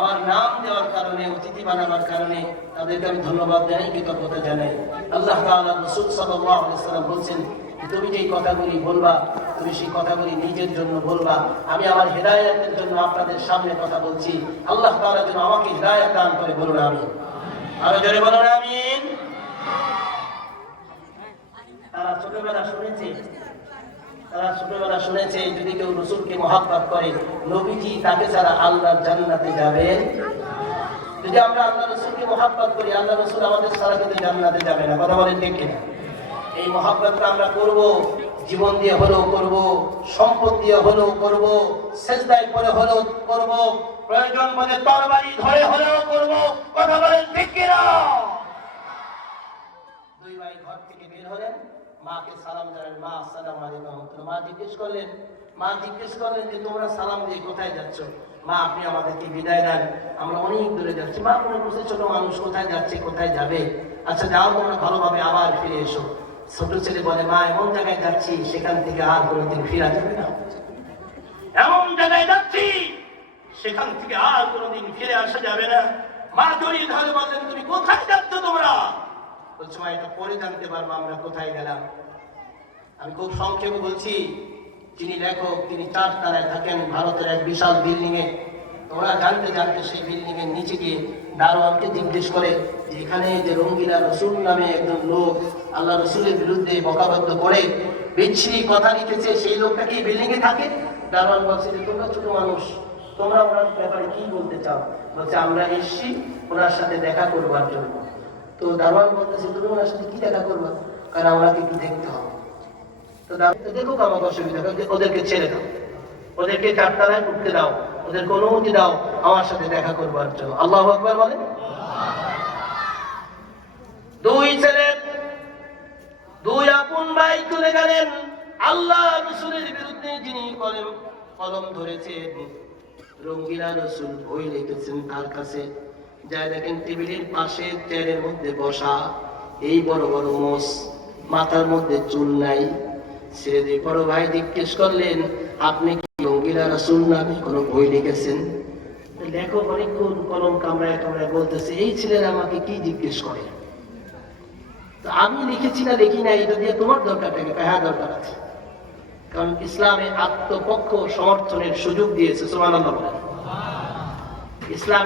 আমার নাম দেওয়ার কারণে, অতিথি বানাবার কারণে তাদেরকে আমি ধন্যবাদ জানাই কৃতজ্ঞতা জানাই। আল্লাহ সাল্লাম বলছেন তুমি যেই কথাগুলি বলবা, তুমি সেই কথাগুলি নিজের জন্য বলবা। আমি আমার হেদায়েতের জন্য আপনাদের সামনে কথা বলছি। আল্লাহ তাআলা যেন আমাকে হেদায়েত দান করে, বলুন আমি আরও বলুন আমিন। তারা ছোটবেলা শুনেছে তারা ছোটবেলা শুনেছে, যদি কেউ রসুলকে মহাব্বত করে, নবীজি তাকে ছাড়া আল্লাহর জান্নাতে যাবেন যদি আমরা আল্লাহ রসুলকে মহাব্বত করি, আল্লাহ রসুল আমাদের ছাড়া কিন্তু জান্নাতে যাবে না। কথা বলেন ঠিক কিনা? এই মহাব্বতটা আমরা করব, জীবন দিয়ে হলেও করব, সম্পদ দিয়ে হলেও করব, সেজদায় করে হলেও করব, প্রয়োজন বলে তরবারি ধরে হলেও করব কথা বলেন ঠিক কিনা দুই ভাই ঘর থেকে বের হলেন মাকে সালাম জানালেন মা, আসসালাম আলাইকুম। মা জিজ্ঞেস করলেন, মা, জিজ্ঞেস করলেন যে তোমরা সালাম দিয়ে কোথায় যাচ্ছ? মা, আপনি আমাদেরকে বিদায় দেন, আমরা অনেক দূরে যাচ্ছি। মা, কোনো বুঝে ছোট মানুষ কোথায় যাচ্ছে, কোথায় যাবে? আচ্ছা যাও তোমরা ভালোভাবে আবার ফিরে এসো। ছোট ছেলে বলে, মা, এমন জায়গায় যাচ্ছি, সেখান থেকে আর কোনোদিন ফিরা যাবে না। এমন জায়গায় যাচ্ছি, সেখান থেকে আর কোনোদিন ফিরে আসা যাবে না। মা জড়িয়ে ধরে বলেন তুমি বলছো পরে জানতে পারব আমরা কোথায় গেলাম। আমি খুব সংক্ষেপে বলছি, যিনি লেখক, তিনি চার তারায় থাকেন ভারতের এক বিশাল বিল্ডিং এ। ওরা জানতে জানতে সেই বিল্ডিং এর নিচে গিয়ে দারোয়ানকে জিজ্ঞেস করে এখানে যে রঙ্গিলা রসুল নামে একজন লোক আল্লাহ রসুলের বিরুদ্ধে বকাবদ্ধ করে বিচ্ছিরি কথা লিখেছে, সেই লোকটা কি বিল্ডিং এ থাকে? দারোয়ান বলছে যে, তোমরা ছোট মানুষ, তোমরা ওনার ব্যাপারে কি বলতে চাও? বলছে, আমরা এসছি ওনার সাথে দেখা করবার জন্য। তো দারোয়ান বলতেছে তুমি ওনার সাথে কি দেখা করবা? কারণ ওনাকে একটু দেখতে হবে। তো দেখুক আমাকে অসুবিধা ওদেরকে ছেড়ে দাও। ওদেরকে চারতলায় উঠতে দাও। অনুমতি দাও। আমার সাথে দেখা জন্য আল্লাহ আকবর বলে। দুই ছেলে, দুই আপন ভাই চলে গেলেন। আল্লাহ রসুলের বিরুদ্ধে যিনি কলম কলম ধরেছেন, রঙ্গিলা রসুল বই লিখেছেন তার কাছে। যা দেখেন টেবিলের পাশে মধ্যে বসা, এই বড় বড় মোষ, মাথার মধ্যে চুল নাই। ছেলে বড় ভাই জিজ্ঞেস করলেন, আপনি কি নামে কোনো বই লিখেছেন? লেখক অনেকক্ষণ কলম বলতেছে, এই আমাকে কি জিজ্ঞেস করে? আমি লিখেছি না লিখি না, এটা দিয়ে তোমার দরকার থাকে হ্যাঁ দরকার আছে। কারণ ইসলামে আত্মপক্ষ সমর্থনের সুযোগ দিয়েছে সোমান ইসলাম